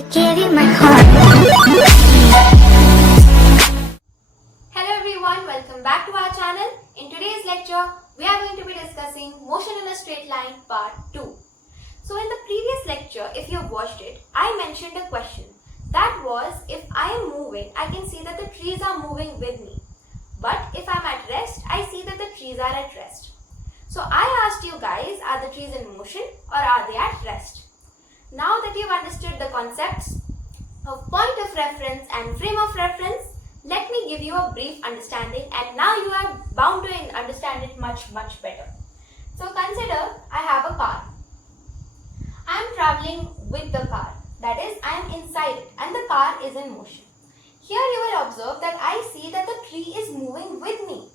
I gave you my heart. Hello everyone, welcome back to our channel. In today's lecture, we are going to be discussing motion in a straight line part 2. So in the previous lecture, if you have watched it, I mentioned a question. That was, if I am moving, I can see that the trees are moving with me. But if I am at rest, I see that the trees are at rest. So I asked you guys, are the trees in motion or are they at rest? Now that you've understood the concepts of point of reference and frame of reference, let me give you a brief understanding, and now you are bound to understand it much better. So consider I have a car. I am traveling with the car, that is, I am inside it and the car is in motion. Here you will observe that I see that the tree is moving with me.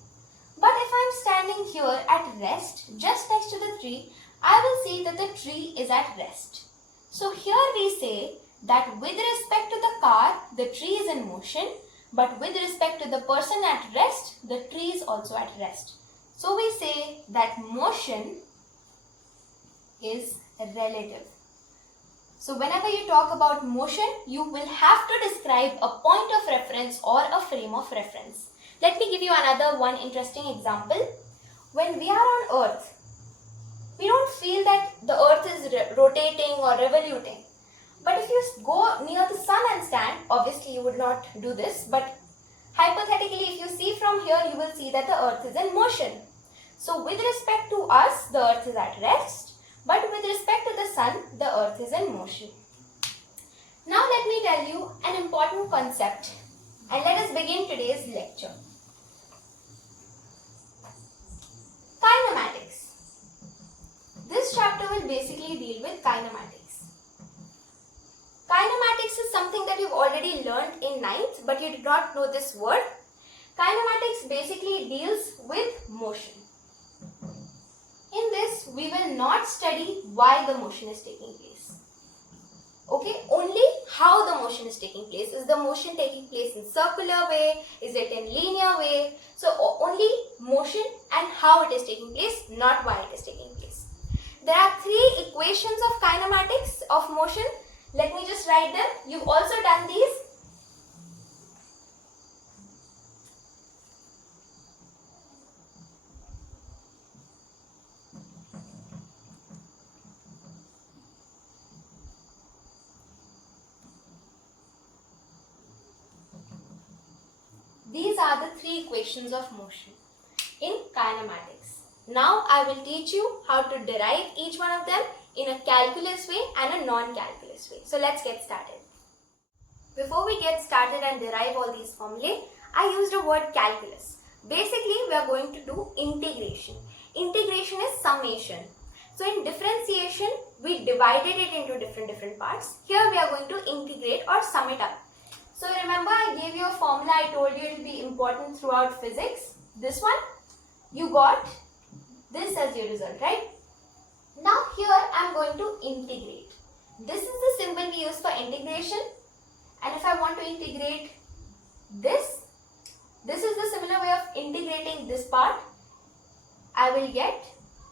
But if I am standing here at rest, just next to the tree, I will see that the tree is at rest. So here we say that with respect to the car, the tree is in motion, but with respect to the person at rest, the tree is also at rest. So we say that motion is relative. So whenever you talk about motion, you will have to describe a point of reference or a frame of reference. Let me give you another one interesting example. When we are on Earth, we don't feel that the Earth is rotating or revoluting. But if you go near the sun and stand, obviously you would not do this, but hypothetically if you see from here, you will see that the Earth is in motion. So with respect to us, the Earth is at rest, but with respect to the sun, the Earth is in motion. Now let me tell you an important concept, and let us begin today's lecture. Kinematics. This chapter will basically deal with kinematics. Kinematics is something that you've already learned in 9th, but you did not know this word. Kinematics basically deals with motion. In this, we will not study why the motion is taking place. Okay, only how the motion is taking place. Is the motion taking place in circular way? Is it in linear way? So only motion and how it is taking place, not why it is taking place. There are 3 equations of kinematics of motion. Let me just write them. You've also done these. These are the 3 equations of motion in kinematics. Now I will teach you how to derive each one of them in a calculus way and a non-calculus way. So let's get started. Before we get started and derive all these formulae, I used a word calculus. Basically, we are going to do integration. Integration is summation. So in differentiation, we divided it into different parts. Here we are going to integrate or sum it up. So remember, I gave you a formula. I told you it will be important throughout physics. This one, you got this as your result, right? Now here I am going to integrate. This is the symbol we use for integration, and if I want to integrate this is the similar way of integrating this part. I will get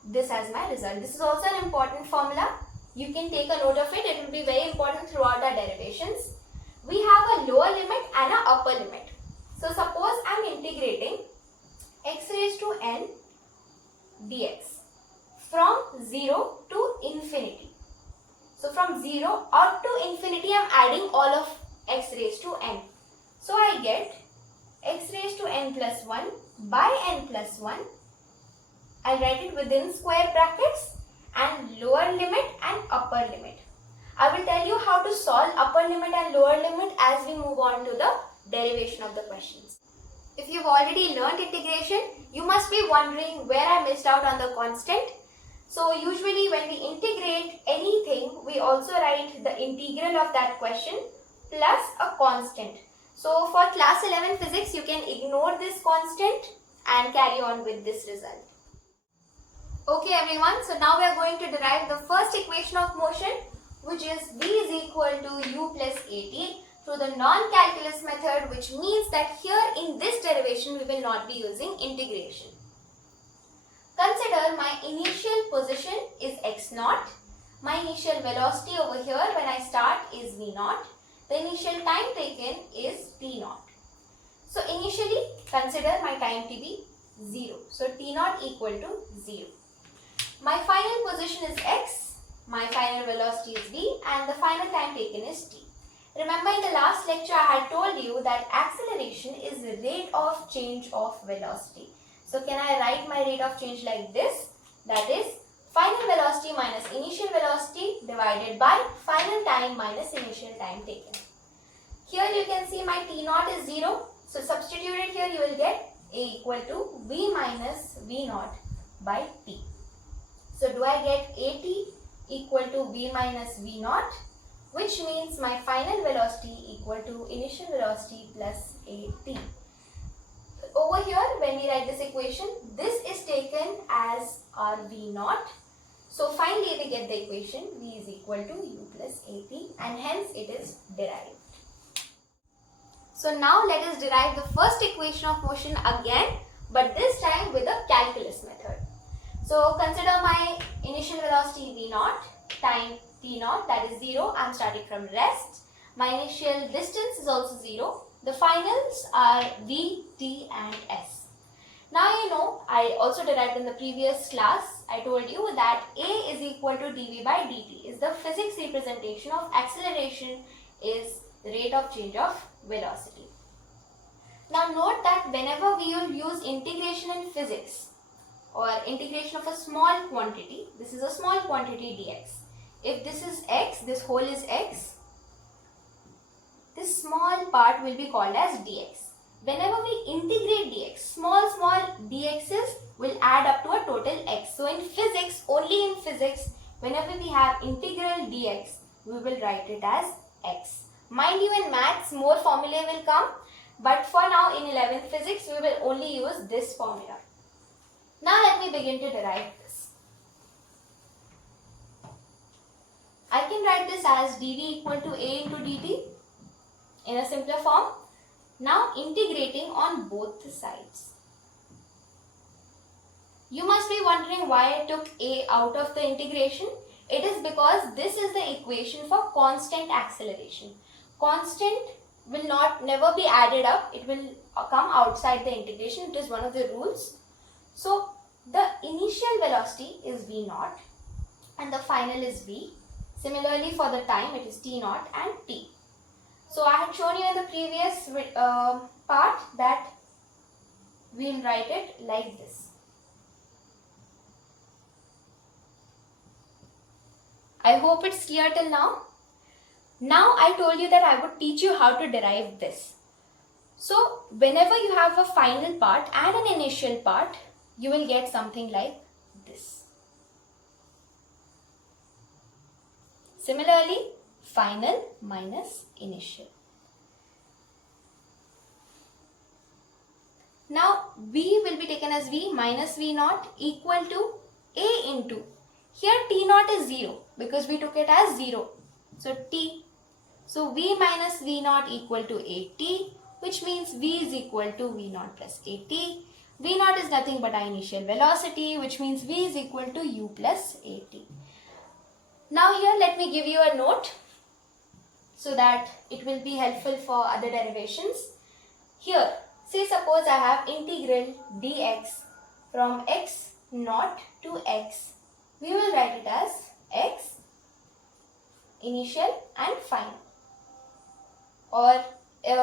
this as my result. This is also an important formula. You can take a note of it. It will be very important throughout our derivations. We have a lower limit and an upper limit. So suppose I am integrating x raised to n dx from 0 to infinity. So from 0 or to infinity, I am adding all of x raised to n. So I get x raised to n plus 1 by n plus 1. I write it within square brackets, and lower limit and upper limit. I will tell you how to solve upper limit and lower limit as we move on to the derivation of the questions. If you've already learned integration, you must be wondering where I missed out on the constant. So usually when we integrate anything, we also write the integral of that question plus a constant. So for class 11 physics, you can ignore this constant and carry on with this result. Okay everyone, so now we are going to derive the first equation of motion, which is v is equal to u plus at through the non-calculus method, which means that here in this derivation we will not be using integration. Consider my initial position is x0, My initial velocity over here when I start is v naught. The initial time taken is t naught. So initially consider my time to be 0. So t naught equal to 0. My final position is x, my final velocity is v, and the final time taken is t. Remember in the last lecture I had told you that acceleration is the rate of change of velocity. So can I write my rate of change like this? That is final velocity minus initial velocity divided by final time minus initial time taken. Here you can see my t naught is 0. So substituted here you will get a equal to v minus v naught by t. So do I get at equal to v minus v naught, which means my final velocity equal to initial velocity plus at. Over here when we write this equation, this is taken as our v naught. So finally we get the equation v is equal to u plus at, and hence it is derived. So now let us derive the first equation of motion again, but this time with a calculus method. So consider my initial velocity v naught, time t naught, that is 0. I am starting from rest. My initial distance is also 0. The finals are v, t and s. Now you know, I also derived in the previous class, I told you that a is equal to dv by dt is the physics representation of acceleration is the rate of change of velocity. Now note that whenever we will use integration in physics or integration of a small quantity, this is a small quantity dx. If this is x, this whole is x, this small part will be called as dx. Whenever we integrate dx, small dx's will add up to a total x. So in physics, only in physics, whenever we have integral dx, we will write it as x. Mind you, in maths more formulae will come, but for now in 11th physics we will only use this formula. Now let me begin to derive this. I can write this as dv equal to a into dt in a simpler form. Now integrating on both the sides. You must be wondering why I took a out of the integration. It is because this is the equation for constant acceleration. Constant will never be added up. It will come outside the integration. It is one of the rules. So the initial velocity is v naught and the final is v. Similarly for the time it is t naught and t. So I had shown you in the previous part that we will write it like this. I hope it's clear till now. Now I told you that I would teach you how to derive this. So whenever you have a final part and an initial part, you will get something like this. Similarly, final minus initial. Now v will be taken as v minus v naught equal to a into. Here t naught is 0 because we took it as 0. So t. So v minus v naught equal to at, which means v is equal to v naught plus at. V naught is nothing but our initial velocity, which means v is equal to u plus at. Now here let me give you a note so that it will be helpful for other derivations. Here, say suppose I have integral dx from x naught to x. We will write it as x initial and final. Or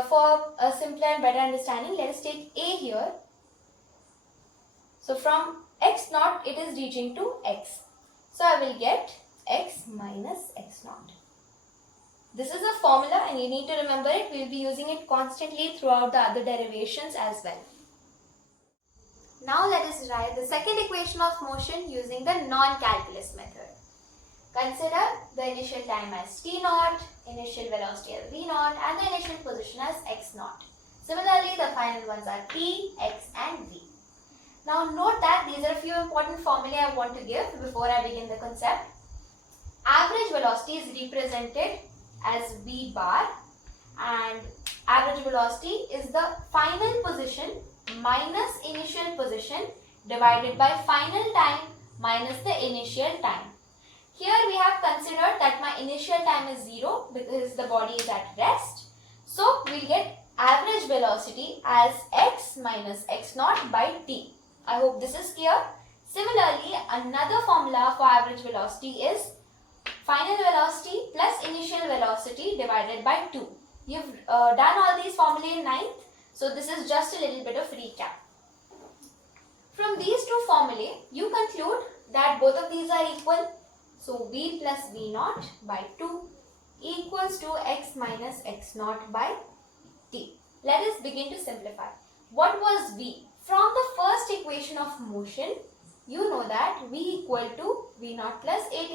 for a simpler and better understanding, let us take a here. So from x naught it is reaching to x. So I will get x minus x naught. This is a formula and you need to remember it. We will be using it constantly throughout the other derivations as well. Now let us derive the second equation of motion using the non-calculus method. Consider the initial time as t naught, initial velocity as v naught and the initial position as x naught. Similarly, the final ones are t, x and v. Now note that these are a few important formulae I want to give before I begin the concept. Average velocity is represented as v bar and average velocity is the final position minus initial position divided by final time minus the initial time. Here we have considered that my initial time is 0 because the body is at rest. So we'll get average velocity as x minus x naught by t. I hope this is clear. Similarly, another formula for average velocity is final velocity plus initial velocity divided by 2. You've done all these formulae in 9th. So this is just a little bit of recap. From these two formulae, you conclude that both of these are equal. So v plus v naught by 2 equals to x minus x naught by t. Let us begin to simplify. What was v? From the first equation of motion, you know that v equal to v naught plus at.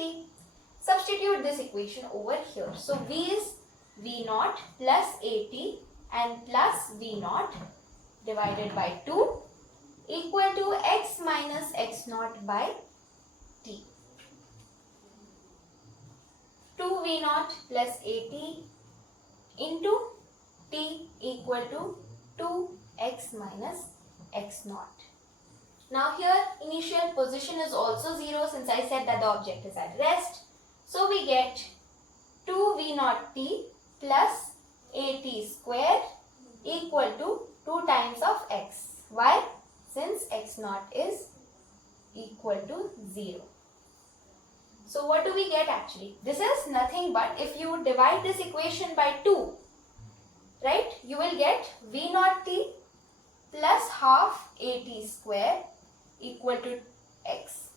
Substitute this equation over here. So v is v naught plus at and plus v naught divided by 2 equal to x minus x naught by t. 2v naught plus at into t equal to 2x minus x naught. Now here initial position is also 0 since I said that the object is at rest. So we get 2v naught t plus at square equal to 2 times of x. Why? Since x naught is equal to 0. So what do we get actually? This is nothing but if you divide this equation by 2, right, you will get v naught t plus half at square equal to x.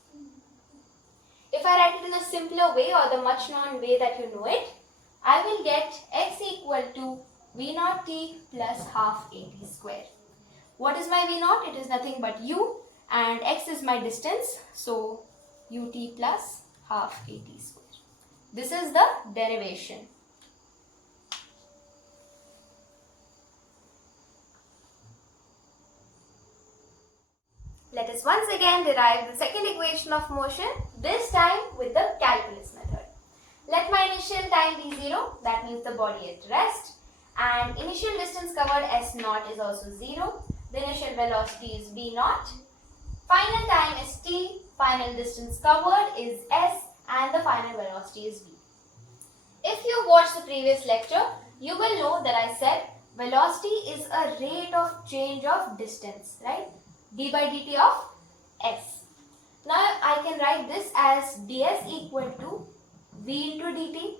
If I write it in a simpler way or the much known way that you know it, I will get x equal to v naught t plus half at square. What is my v naught? It is nothing but u and x is my distance. So ut plus half at square. This is the derivation. Let us once again derive the second equation of motion, this time with the calculus method. Let my initial time be 0, that means the body at rest, and initial distance covered s naught is also 0. The initial velocity is v naught. Final time is t, final distance covered is s, and the final velocity is v. If you watched the previous lecture, you will know that I said velocity is a rate of change of distance, right? d by dt of s. Now I can write this as ds equal to v into dt.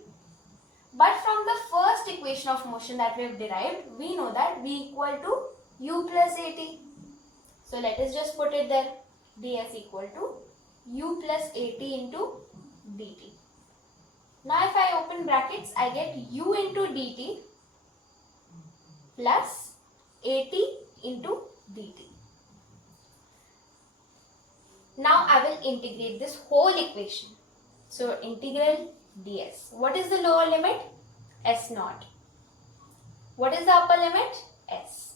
But from the first equation of motion that we have derived, we know that v equal to u plus at. So let us just put it there. ds equal to u plus at into dt. Now if I open brackets, I get u into dt plus at into dt. Now I will integrate this whole equation. So integral ds. What is the lower limit? S naught. What is the upper limit? S.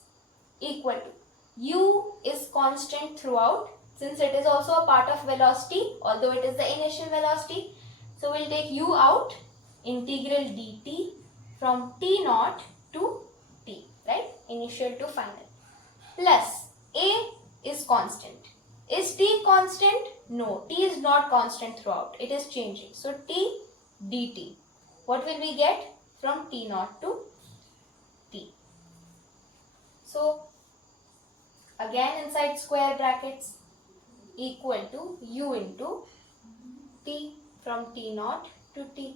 Equal to u is constant throughout since it is also a part of velocity, although it is the initial velocity. So we'll take u out, integral dt from t naught to t, right? Initial to final. Plus a is constant. Is t constant? No, t is not constant throughout. It is changing. So t dt. What will we get from t naught to t? So again inside square brackets equal to u into t from t naught to t.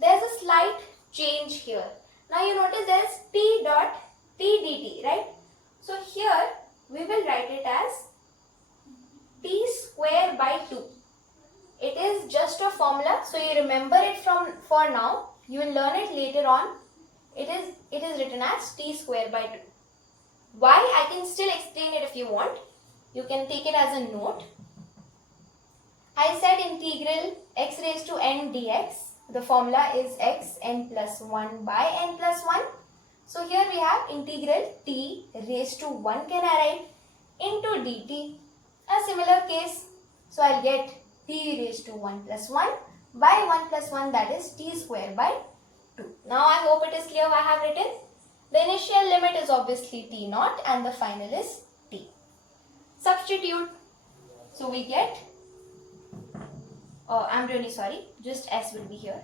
There's a slight change here. Now you notice there's t dot t dt, right? So here we will write it as t square by 2. It is just a formula, so you remember it for now. You will learn it later on. It is written as t square by 2. Why? I can still explain it if you want. You can take it as a note. I said integral x raised to n dx. The formula is x n plus 1 by n plus 1. So here we have integral t raised to 1 can I write into dt. A similar case. So I'll get t raised to 1 plus 1 by 1 plus 1, that is t square by 2. Now I hope it is clear what I have written. The initial limit is obviously t naught and the final is t. Substitute. So we get I'm really sorry, just s will be here.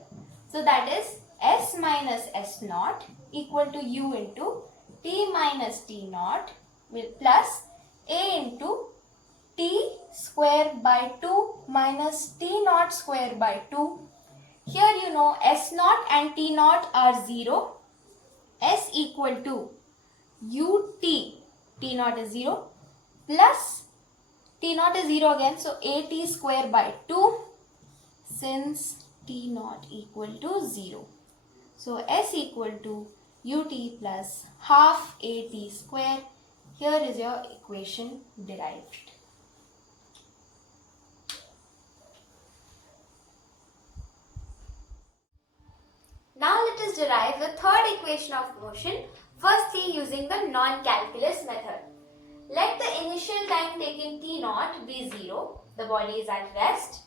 So that is s minus s naught equal to u into t minus t naught with plus a into t square by 2 minus t naught square by 2. Here you know s naught and t naught are 0. S equal to ut, t naught is 0 plus t naught is 0 again, so at square by 2 since t naught equal to 0. So s equal to ut plus half at square. Here is your equation derived. Now let us derive the third equation of motion, firstly using the non-calculus method. Let the initial time taken t naught be 0, the body is at rest.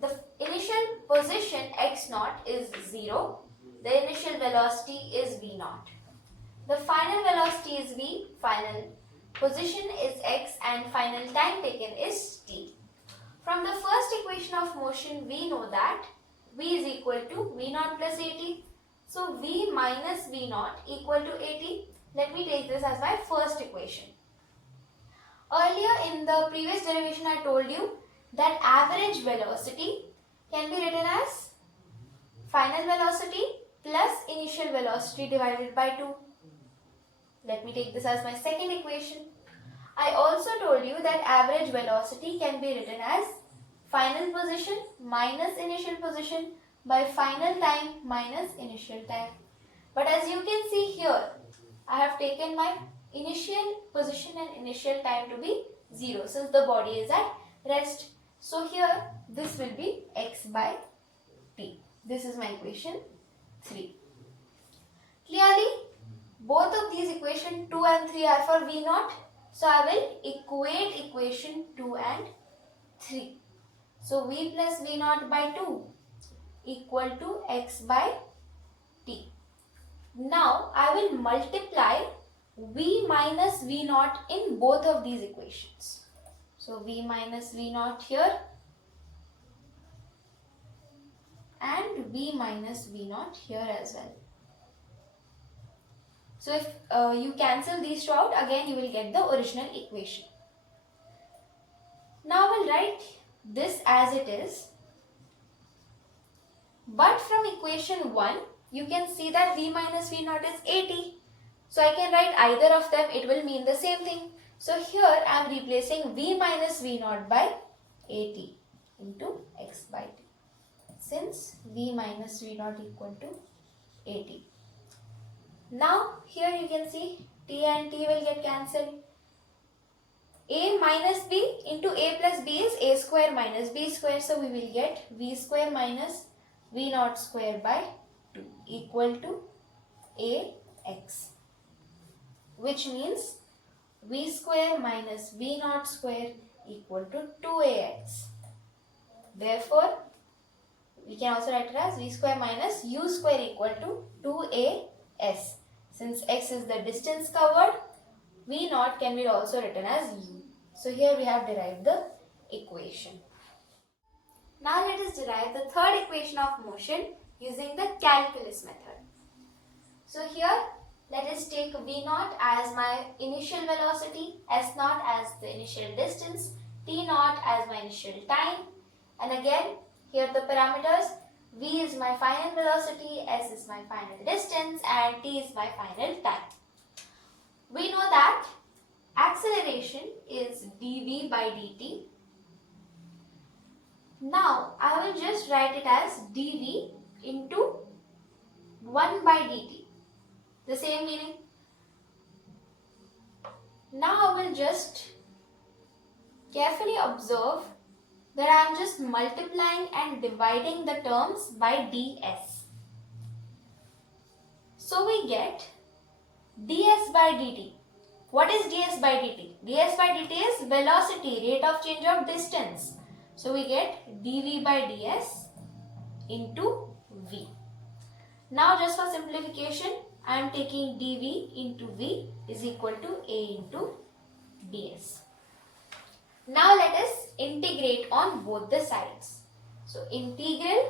The initial position x naught is 0, the initial velocity is v naught. The final velocity is v, final position is x and final time taken is t. From the first equation of motion we know that v is equal to v naught plus at. So v minus v naught equal to at. Let me take this as my first equation. Earlier in the previous derivation I told you that average velocity can be written as final velocity plus initial velocity divided by 2. Let me take this as my second equation. I also told you that average velocity can be written as final position minus initial position by final time minus initial time. But as you can see here, I have taken my initial position and initial time to be 0 since the body is at rest. So here this will be x by t. This is my equation 3. Clearly, both of these equation 2 and 3 are for v naught. So I will equate equation 2 and 3. So v plus v naught by 2 equal to x by t. Now I will multiply v minus v naught in both of these equations. So v minus v naught here and v minus v naught here as well. So if you cancel these two out, again you will get the original equation. Now we'll write this as it is. But from equation 1, you can see that v minus v naught is at. So I can write either of them, it will mean the same thing. So here I am replacing v minus v naught by at into x by t. Since v minus v naught equal to at. Now here you can see t and t will get cancelled. A minus b into a plus b is a square minus b square. So we will get v square minus v naught square by 2 equal to ax, which means v square minus v naught square equal to 2ax. Therefore, we can also write it as v square minus u square equal to 2as. Since x is the distance covered, v naught can be also written as u. So here we have derived the equation. Now let us derive the third equation of motion using the calculus method. So here let us take v naught as my initial velocity, s naught as the initial distance, t naught as my initial time, and again here the parameters, v is my final velocity, s is my final distance and t is my final time. We know that acceleration is dv by dt. Now I will just write it as dv into 1 by dt. The same meaning. Now I will just carefully observe that I am just multiplying and dividing the terms by ds. So we get ds by dt. What is ds by dt? ds by dt is velocity, rate of change of distance. So we get dv by ds into v. Now just for simplification, I am taking dv into v is equal to a into ds. Now let us integrate on both the sides. So integral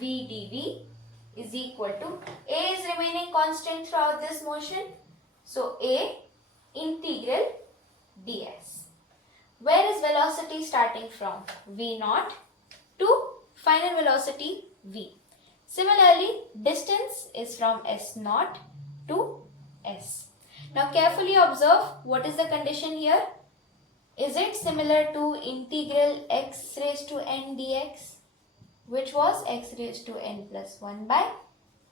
v dv is equal to, a is remaining constant throughout this motion. So a integral ds. Where is velocity starting from? V naught to final velocity v. Similarly, distance is from s naught to s. Now carefully observe what is the condition here. Is it similar to integral x raised to n dx, which was x raised to n plus 1 by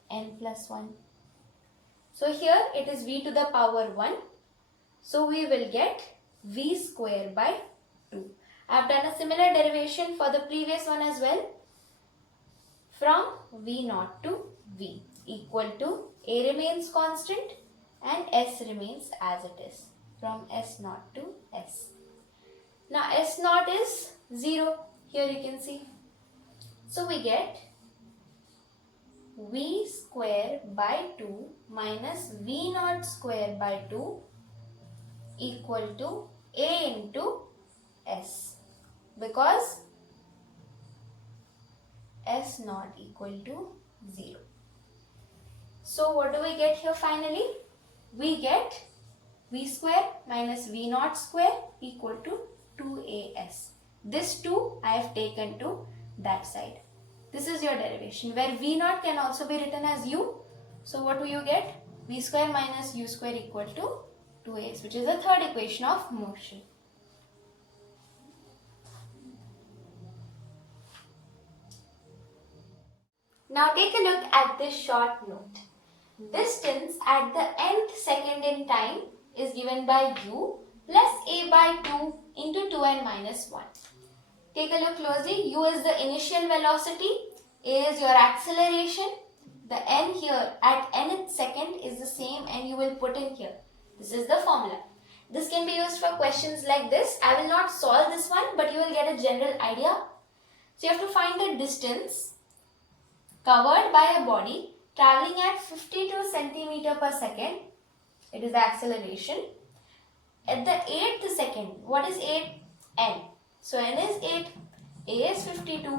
n plus 1. So here it is v to the power 1. So we will get v square by 2. I have done a similar derivation for the previous one as well. From v naught to v equal to, a remains constant and s remains as it is, from s naught to s. Now s naught is 0, here you can see. So we get v square by 2 minus v naught square by 2 equal to a into s, because s naught equal to 0. So what do we get here finally? We get v square minus v naught square equal to 2as. This 2 I have taken to that side. This is your derivation, where v naught can also be written as u. So what do you get? V square minus u square equal to 2as, which is the third equation of motion. Now take a look at this short note. Distance at the nth second in time is given by u plus a by 2 into 2n minus 1. Take a look closely. U is the initial velocity, a is your acceleration. The n here at nth second is the same n you will put in here. This is the formula. This can be used for questions like this. I will not solve this one, but you will get a general idea. So you have to find the distance covered by a body traveling at 52 centimeter per second. It is the acceleration. At the 8th second, what is 8? N. So n is 8, a is 52.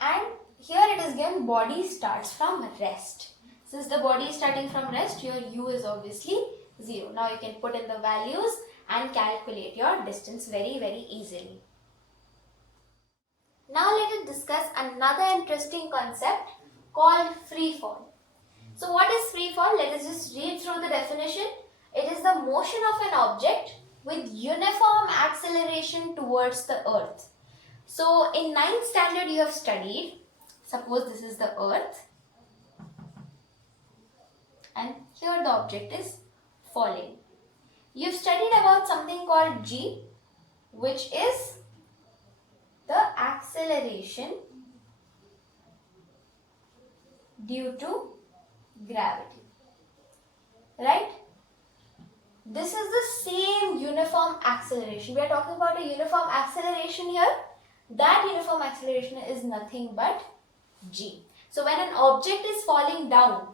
And here it is given body starts from rest. Since the body is starting from rest, your u is obviously 0. Now you can put in the values and calculate your distance very, very easily. Now let us discuss another interesting concept called free fall. So what is free fall? Let us just read through the definition. It is the motion of an object with uniform acceleration towards the earth. So in 9th standard you have studied, suppose this is the earth and here the object is falling. You have studied about something called g, which is the acceleration due to gravity, right? This is the same uniform acceleration. We are talking about a uniform acceleration here. That uniform acceleration is nothing but g. So when an object is falling down,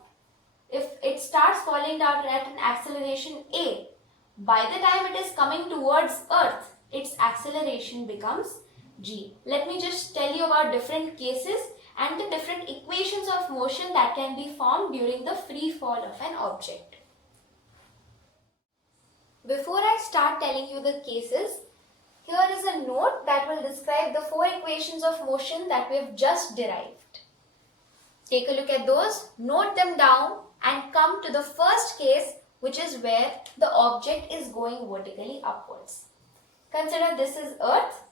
if it starts falling down at an acceleration a, by the time it is coming towards earth, its acceleration becomes g. Let me just tell you about different cases and the different equations of motion that can be formed during the free fall of an object. Before I start telling you the cases, here is a note that will describe the 4 equations of motion that we have just derived. Take a look at those, note them down and come to the first case, which is where the object is going vertically upwards. Consider this is earth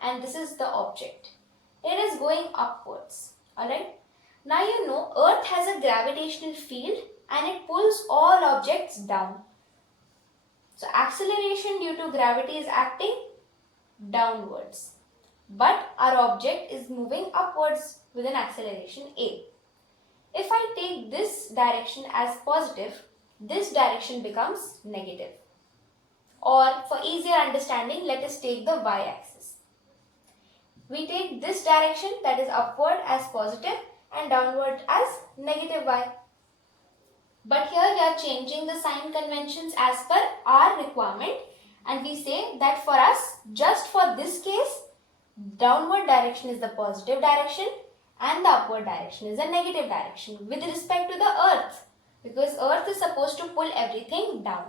and this is the object. It is going upwards. Alright. Now you know earth has a gravitational field and it pulls all objects down. So acceleration due to gravity is acting downwards. But our object is moving upwards with an acceleration a. If I take this direction as positive, this direction becomes negative. Or for easier understanding, let us take the y-axis. We take this direction, that is upward, as positive and downward as negative y. But here we are changing the sign conventions as per our requirement And we say that for us, just for this case, downward direction is the positive direction and the upward direction is the negative direction with respect to the earth, because earth is supposed to pull everything down,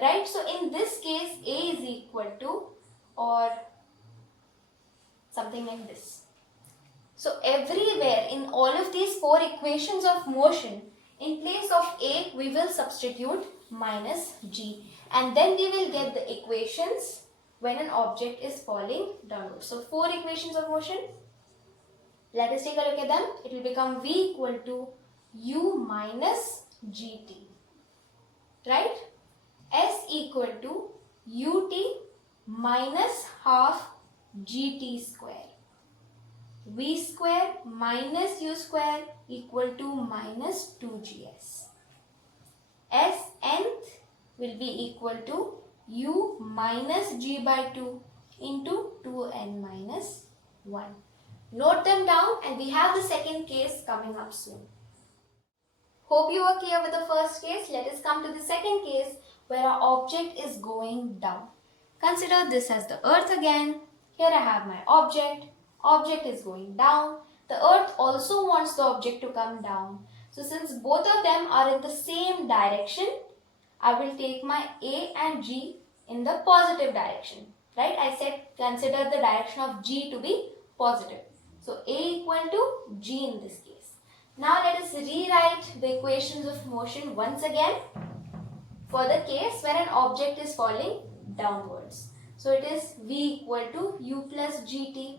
right? So in this case, A is equal to or something like this. So everywhere in all of these four equations of motion, in place of A, we will substitute minus G, and then we will get the equations when an object is falling downward. So four equations of motion. Let us take a look at them. It will become V equal to U minus GT, right? S equal to UT minus half GT square. V square minus U square equal to minus 2GS. S nth will be equal to U minus G by 2 into 2n minus 1. Note them down, and we have the second case coming up soon. Hope you are clear with the first case. Let us come to the second case where our object is going down. Consider this as the earth again. Here I have my object. Object is going down. The earth also wants the object to come down. So since both of them are in the same direction, I will take my A and G in the positive direction. Right? I said consider the direction of G to be positive. So A equal to G in this case. Now let us rewrite the equations of motion once again for the case where an object is falling downwards. So it is V equal to U plus GT,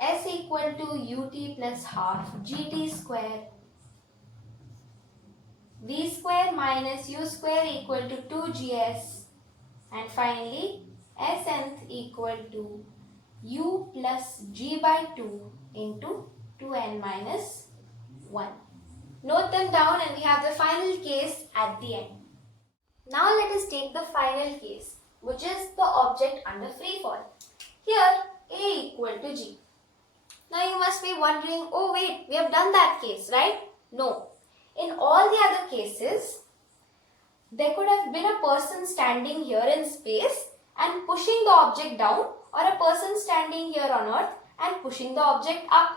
S equal to UT plus half GT square, V square minus U square equal to 2GS, and finally S nth equal to U plus G by 2 into 2n minus 1. Note them down, and we have the final case at the end. Now let us take the final case, which is the object under free fall. Here A equal to G. Now you must be wondering, oh wait, we have done that case, right? No. In all the other cases, there could have been a person standing here in space and pushing the object down, or a person standing here on earth and pushing the object up.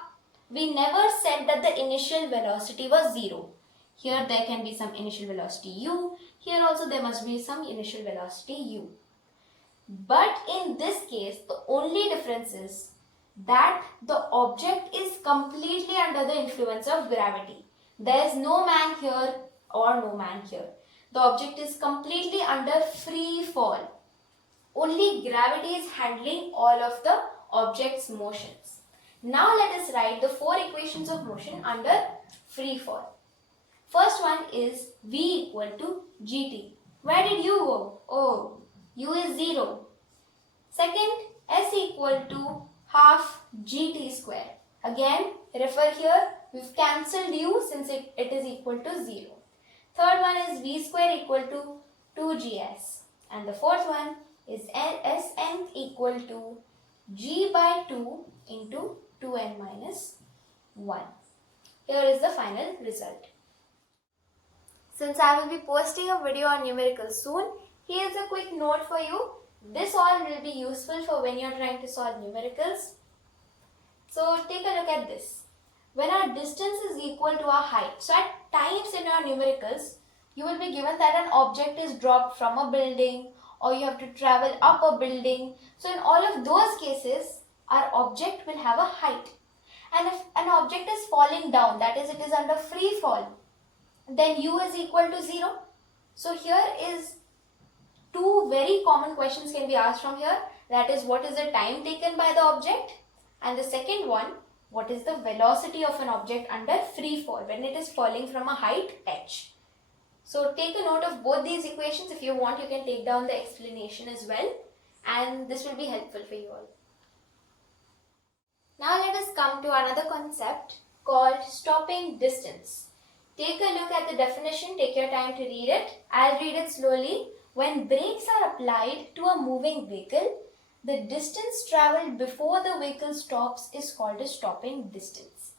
We never said that the initial velocity was 0. Here there can be some initial velocity u. Here also there must be some initial velocity u. But in this case, the only difference is that the object is completely under the influence of gravity. There is no man here or no man here. The object is completely under free fall. Only gravity is handling all of the object's motions. Now let us write the four equations of motion under free fall. First one is V equal to GT. Where did U go? Oh, U is 0. Second, S equal to half GT square. Again, refer here, we've cancelled U since it is equal to 0. Third one is V square equal to 2GS. And the fourth one is S nth equal to G by 2 into 2n minus 1. Here is the final result. Since I will be posting a video on numericals soon, here is a quick note for you. This all will be useful for when you are trying to solve numericals. So take a look at this. When our distance is equal to our height, so at times in your numericals, you will be given that an object is dropped from a building, or you have to travel up a building. So in all of those cases, our object will have a height. And if an object is falling down, that is, it is under free fall, then u is equal to 0. So here is two very common questions can be asked from here. That is, what is the time taken by the object? And the second one, what is the velocity of an object under free fall when it is falling from a height h? So take a note of both these equations. If you want, you can take down the explanation as well, and this will be helpful for you all. Now let us come to another concept called stopping distance. Take a look at the definition, take your time to read it. I'll read it slowly. When brakes are applied to a moving vehicle, the distance travelled before the vehicle stops is called a stopping distance.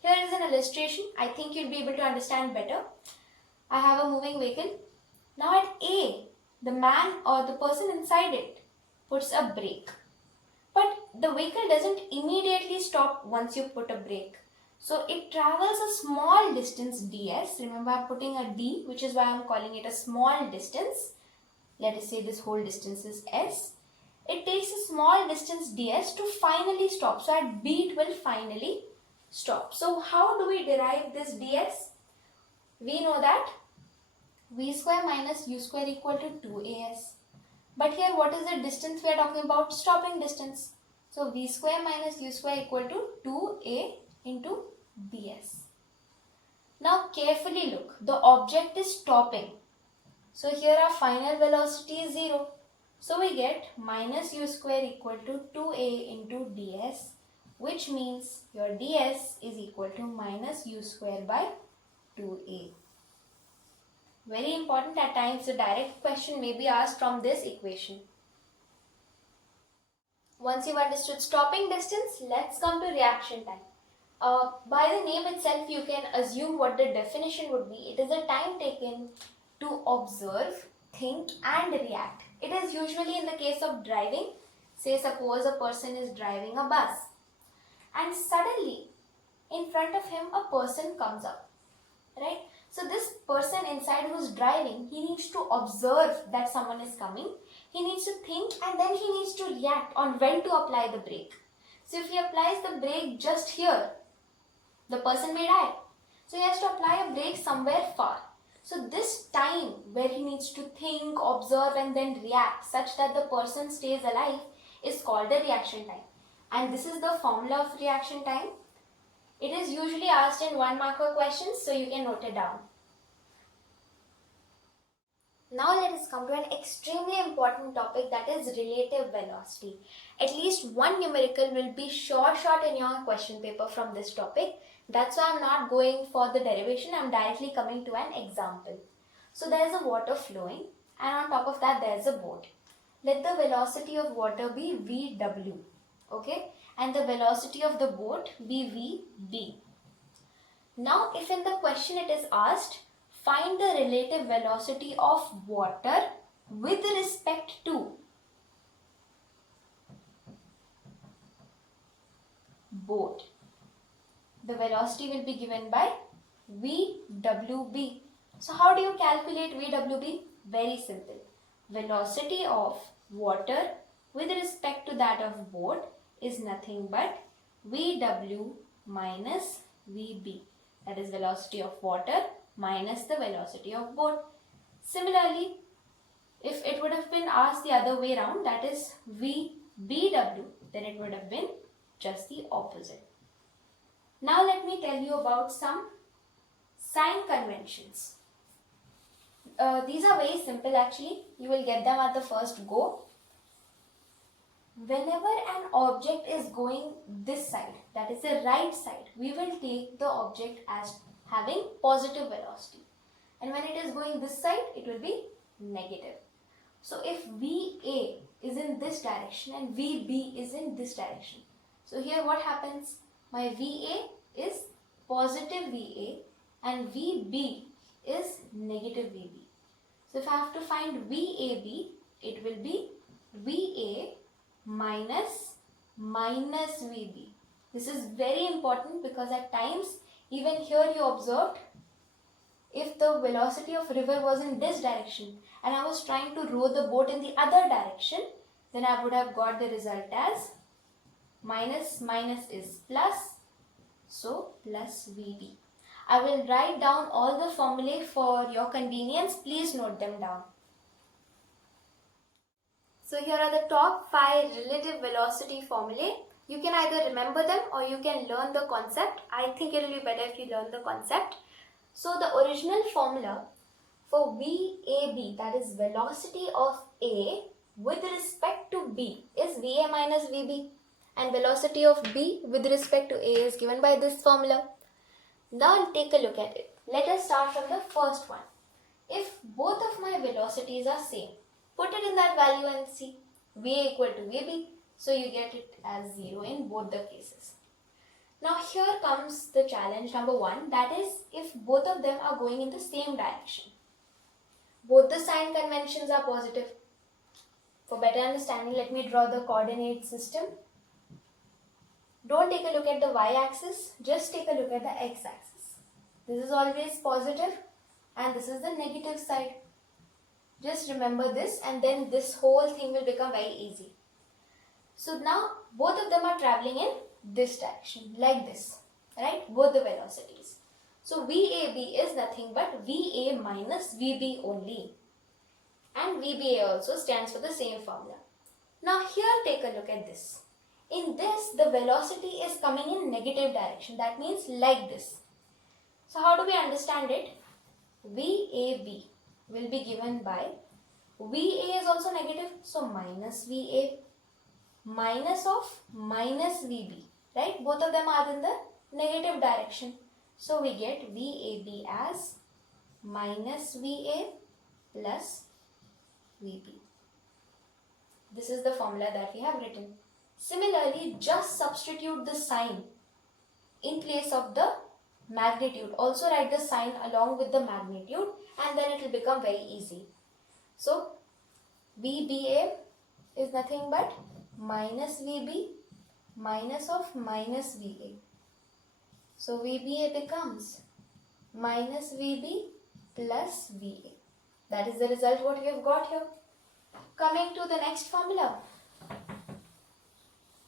Here is an illustration. I think you'll be able to understand better. I have a moving vehicle. Now at A, the man or the person inside it puts a brake. But the vehicle doesn't immediately stop once you put a brake. So it travels a small distance ds. Remember, I'm putting a d, which is why I'm calling it a small distance. Let us say this whole distance is s. It takes a small distance ds to finally stop. So at b it will finally stop. So how do we derive this ds? We know that v square minus u square equal to 2as. But here what is the distance we are talking about? Stopping distance. So v square minus u square equal to 2a into ds. Now carefully look. The object is stopping. So here our final velocity is 0. So we get minus u square equal to 2a into ds, which means your ds is equal to minus u square by 2a. Very important, at times the direct question may be asked from this equation. Once you've understood stopping distance, let's come to reaction time. By the name itself, you can assume what the definition would be. It is a time taken to observe, think and react. It is usually in the case of driving. Say suppose a person is driving a bus and suddenly in front of him a person comes up, right? So this person inside who's driving, he needs to observe that someone is coming. He needs to think and then he needs to react on when to apply the brake. So if he applies the brake just here, the person may die. So he has to apply a brake somewhere far. So this time where he needs to think, observe and then react such that the person stays alive is called the reaction time. And this is the formula of reaction time. It is usually asked in 1-marker questions, so you can note it down. Now let us come to an extremely important topic, that is relative velocity. At least one numerical will be short in your question paper from this topic. That's why I'm not going for the derivation, I'm directly coming to an example. So there is a water flowing and on top of that there is a boat. Let the velocity of water be Vw, okay? And the velocity of the boat be Vb. Now if in the question it is asked, find the relative velocity of water with respect to boat, the velocity will be given by Vwb. So how do you calculate Vwb? Very simple. Velocity of water with respect to that of boat is nothing but Vw minus Vb. That is velocity of water minus the velocity of boat. Similarly, if it would have been asked the other way around, that is Vbw, then it would have been just the opposite. Now let me tell you about some sign conventions. These are very simple actually. You will get them at the first go. Whenever an object is going this side, that is the right side, we will take the object as having positive velocity. And when it is going this side, it will be negative. So if VA is in this direction and VB is in this direction. So here what happens? My VA is positive VA and VB is negative VB. So if I have to find VAB, it will be VA minus VB. This is very important because at times, even here you observed, if the velocity of river was in this direction and I was trying to row the boat in the other direction, then I would have got the result as minus is plus, so plus VB. I will write down all the formulae for your convenience. Please note them down. So here are the top 5 relative velocity formulae. You can either remember them or you can learn the concept. I think it will be better if you learn the concept. So the original formula for VAB, that is velocity of A with respect to B, is VA minus VB, and velocity of B with respect to A is given by this formula. Now take a look at it. Let us start from the first one. If both of my velocities are same, put it in that value and see. VA equal to VB, so you get it as 0 in both the cases. Now here comes the challenge number 1, that is if both of them are going in the same direction. Both the sign conventions are positive. For better understanding, let me draw the coordinate system. Don't take a look at the y-axis, just take a look at the x-axis. This is always positive and this is the negative side. Just remember this and then this whole thing will become very easy. So now both of them are traveling in this direction, like this, right? Both the velocities. So VAB is nothing but VA minus VB only. And VBA also stands for the same formula. Now here take a look at this. In this, the velocity is coming in negative direction. That means like this. So how do we understand it? VAB will be given by, VA is also negative, so minus VA, minus of minus VB, right? Both of them are in the negative direction. So we get VAB as minus VA plus VB. This is the formula that we have written. Similarly, just substitute the sign in place of the magnitude. Also write the sign along with the magnitude and then it will become very easy. So, VBA is nothing but minus VB minus of minus VA. So, VBA becomes minus VB plus VA. That is the result what we have got here. Coming to the next formula,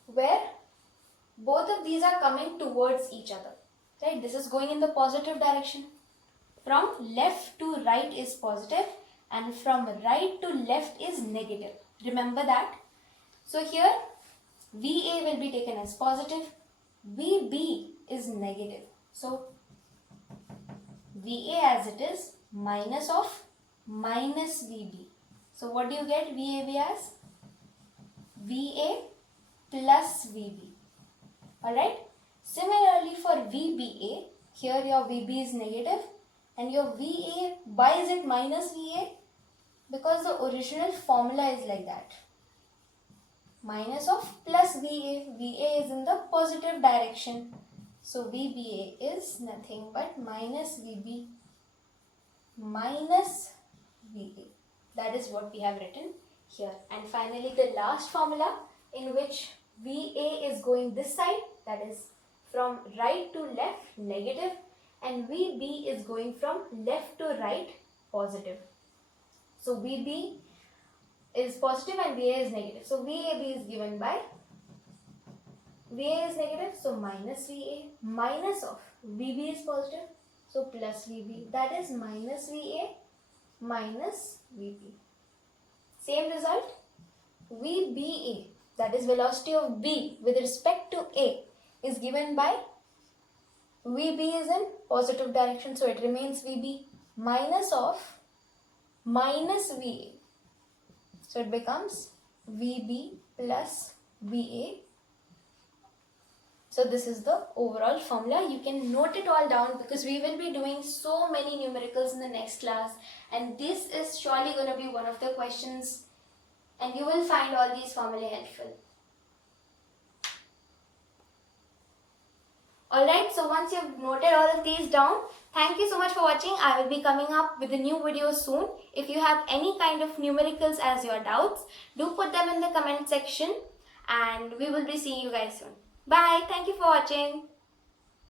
where both of these are coming towards each other, right? This is going in the positive direction. From left to right is positive and from right to left is negative. Remember that. So here VA will be taken as positive, VB is negative. So VA as it is minus of minus VB. So what do you get VAB as? VA plus VB. Alright. Similarly for VBA, here your VB is negative and your VA, why is it minus VA? Because the original formula is like that. Minus of plus VA. VA is in the positive direction. So VBA is nothing but minus VB minus VA. That is what we have written here. And finally the last formula in which VA is going this side, that is from right to left negative and VB is going from left to right positive. So VB is positive and VA is negative. So VAB is given by, VA is negative, so minus VA minus of VB is positive, so plus VB. That is minus VA minus VB. Same result, VBA, that is velocity of B with respect to A, is given by, VB is in positive direction, so it remains VB minus of minus VA. So it becomes VB plus VA. So this is the overall formula. You can note it all down because we will be doing so many numericals in the next class and this is surely going to be one of the questions and you will find all these formulae helpful. Alright, so once you have noted all of these down, thank you so much for watching. I will be coming up with a new video soon. If you have any kind of numericals as your doubts, do put them in the comment section and we will be seeing you guys soon. Bye. Thank you for watching.